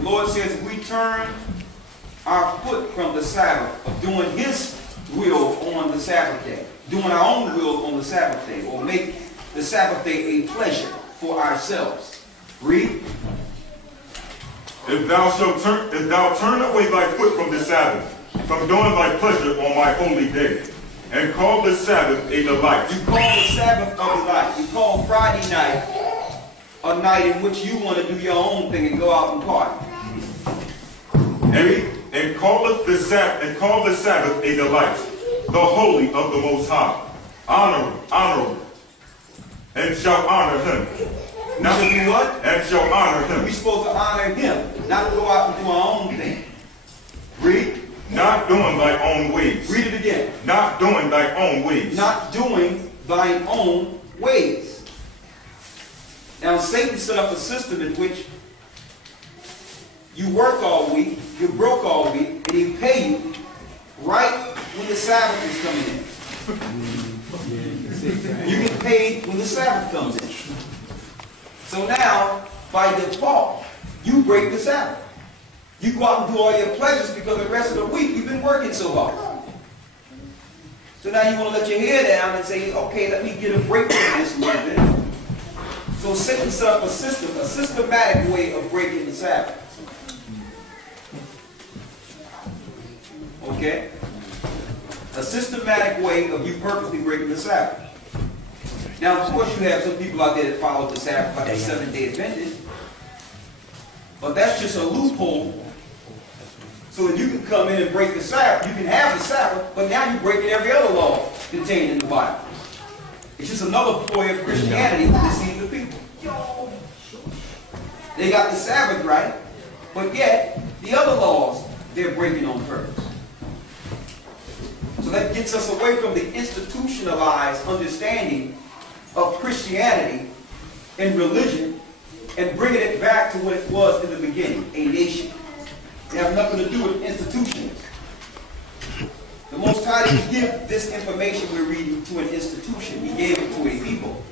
The Lord says if we turn our foot from the Sabbath of doing His will on the Sabbath day, doing our own will on the Sabbath day, or make the Sabbath day a pleasure for ourselves. Read. If thou turn away thy foot from the Sabbath, from doing thy pleasure on my holy day, and call the Sabbath a delight. You call the Sabbath a delight. You call Friday night a night in which you want to do your own thing and go out and party. And call the Sabbath a delight, the holy of the Most High. Honor, and shall honor Him. Now to do what? And shall honor Him. We're supposed to honor Him, not to go out and do our own thing. Read. Not doing thy own ways. Read it again. Not doing thy own ways. Not doing thine own ways. Now Satan set up a system in which you work all week, you broke all week, and he pay you right when the Sabbath is coming in. You get paid when the Sabbath comes in. So now, by default, you break the Sabbath. You go out and do all your pleasures because the rest of the week you've been working so hard. So now you want to let your hair down and say, okay, let me get a break from this a little bit. So Satan set up a system, a systematic way of breaking the Sabbath. Okay? A systematic way of you purposely breaking the Sabbath. Now, of course, you have some people out there that follow the Sabbath like the 7-day Adventist. But that's just a loophole so that you can come in and break the Sabbath. You can have the Sabbath, but now you're breaking every other law contained in the Bible. It's just another ploy of Christianity to deceive the people. They got the Sabbath right, but yet the other laws they're breaking on purpose. So that gets us away from the institutionalized understanding of Christianity and religion and bringing it back to what it was in the beginning, a nation. It has nothing to do with institutions. The Most High didn't give this information we're reading to an institution. He gave it to a people.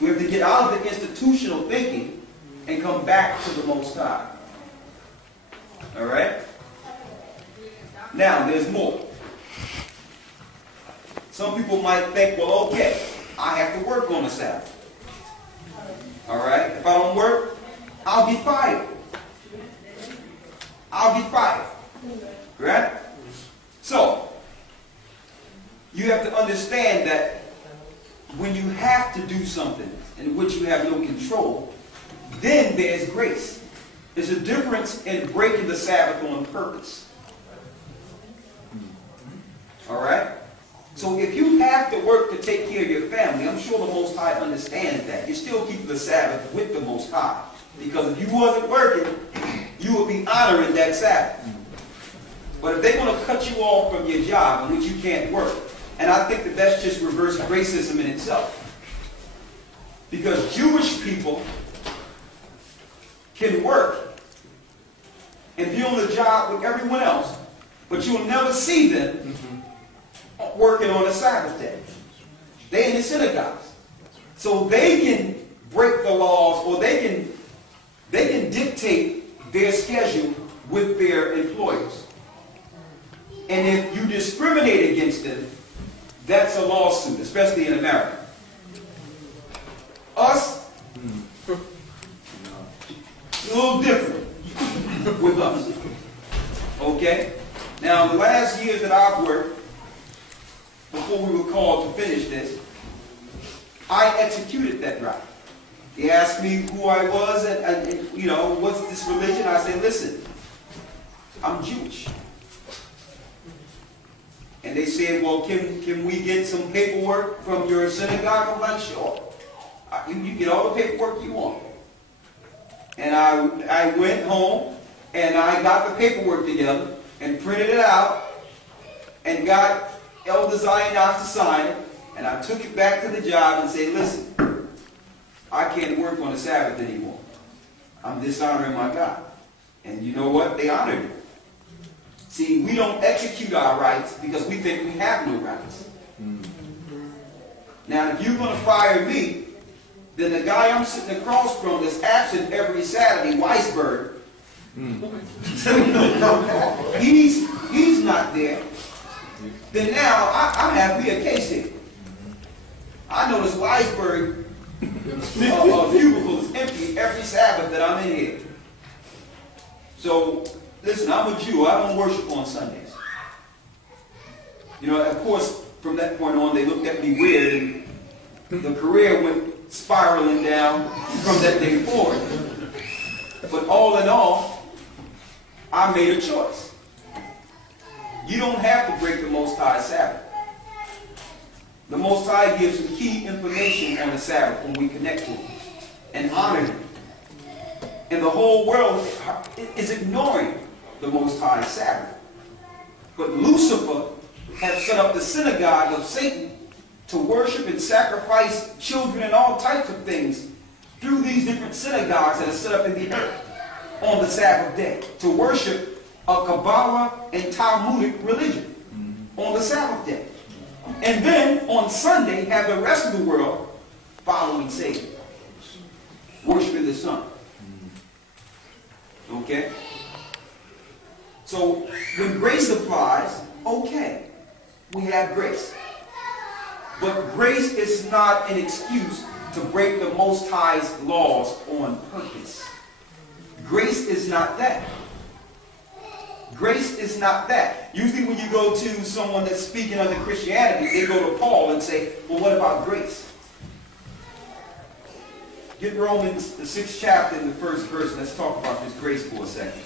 We have to get out of the institutional thinking and come back to the Most High. All right? Now, there's more. Some people might think, well, okay, I have to work on the Sabbath. All right? If I don't work, I'll be fired. I'll be fired. Right? So, you have to understand that when you have to do something in which you have no control, then there's grace. There's a difference in breaking the Sabbath on purpose. All right? So if you have to work to take care of your family, I'm sure the Most High understands that. You're still keeping the Sabbath with the Most High. Because if you wasn't working, you would be honoring that Sabbath. But if they want to cut you off from your job in which you can't work, and I think that that's just reverse racism in itself. Because Jewish people can work and be on the job with everyone else, but you'll never see them working on a Sabbath day. They in the synagogues. So they can break the laws, or they can dictate their schedule with their employers. And if you discriminate against them, that's a lawsuit, especially in America. Us, a little different with us. Okay? Now, the last years that I've worked, before we were called to finish this, I executed that right. They asked me who I was and you know, what's this religion? I said, listen, I'm Jewish. And they said, well, can we get some paperwork from your synagogue? I'm like, sure. You get all the paperwork you want. And I went home and I got the paperwork together and printed it out and got Elder Zion to sign it, and I took it back to the job and said, listen, I can't work on the Sabbath anymore. I'm dishonoring my God. And you know what? They honored it. See, we don't execute our rights because we think we have no rights. Now, if you're going to fire me, then the guy I'm sitting across from that's absent every Saturday, Weisberg, He's not there. Then now I have me a case here. I know this Weisberg cubicle is empty every Sabbath that I'm in here. So, listen, I'm a Jew. I don't worship on Sundays. You know, of course, from that point on, they looked at me weird, and the career went spiraling down from that day forward. But all in all, I made a choice. You don't have to break the Most High Sabbath. The Most High gives some key information on the Sabbath when we connect to Him and honor Him. And the whole world is ignoring the Most High Sabbath. But Lucifer has set up the synagogue of Satan to worship and sacrifice children and all types of things through these different synagogues that are set up in the earth on the Sabbath day to worship a Kabbalah and Talmudic religion on the Sabbath day. And then on Sunday have the rest of the world following Satan, worshiping the sun. Okay? So when grace applies, okay, we have grace. But grace is not an excuse to break the Most High's laws on purpose. Grace is not that. Grace is not that. Usually when you go to someone that's speaking under Christianity, they go to Paul and say, well, what about grace? Get Romans, the 6th chapter and the 1st verse, and let's talk about this grace for a second.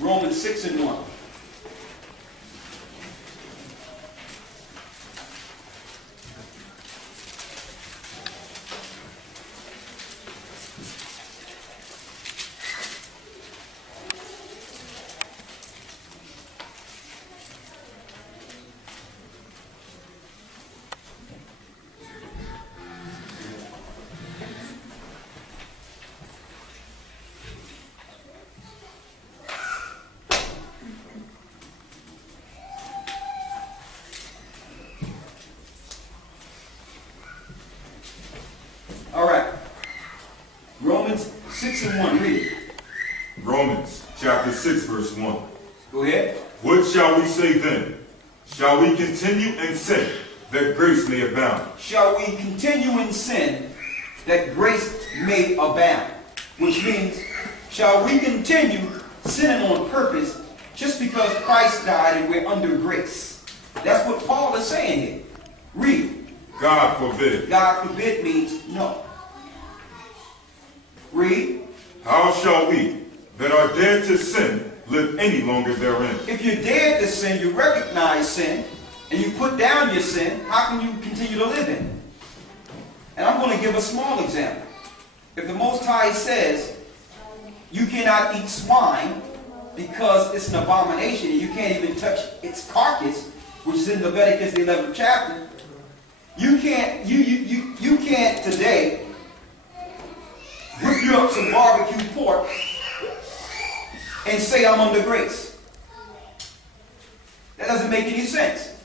Romans 6 and 1. All right. Romans 6 and 1. Read it. Romans chapter 6 verse 1. Go ahead. What shall we say then? Shall we continue in sin that grace may abound? Shall we continue in sin that grace may abound? Which means, shall we continue sinning on purpose just because Christ died and we're under grace? That's what Paul is saying here. Read. God forbid. God forbid means no. Read. How shall we that are dead to sin live any longer therein? If you're dead to sin, you recognize sin, and you put down your sin, how can you continue to live in it? And I'm going to give a small example. If the Most High says you cannot eat swine because it's an abomination and you can't even touch its carcass, which is in Leviticus the 11th chapter, you can't today whip you up some barbecue pork and say I'm under grace. That doesn't make any sense.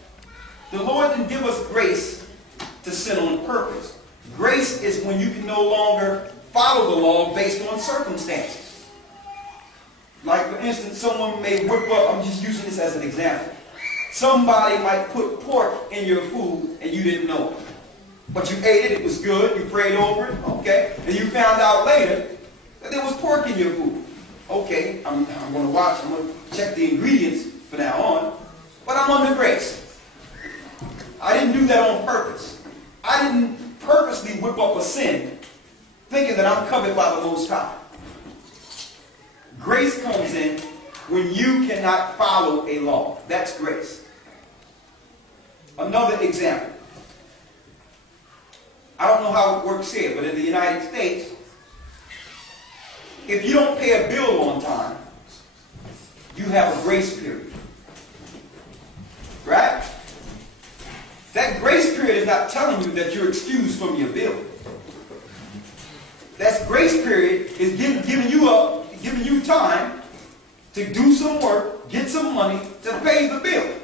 The Lord didn't give us grace to sin on purpose. Grace is when you can no longer follow the law based on circumstances. Like for instance, someone may whip up, I'm just using this as an example. Somebody might put pork in your food and you didn't know it. But you ate it, it was good, you prayed over it, okay. And you found out later that there was pork in your food. Okay, I'm going to watch, I'm going to check the ingredients from now on, but I'm under grace. I didn't do that on purpose. I didn't purposely whip up a sin thinking that I'm covered by the Most High. Grace comes in when you cannot follow a law. That's grace. Another example. I don't know how it works here, but in the United States, if you don't pay a bill on time, you have a grace period. Right? That grace period is not telling you that you're excused from your bill. That grace period is giving you time to do some work, get some money to pay the bill.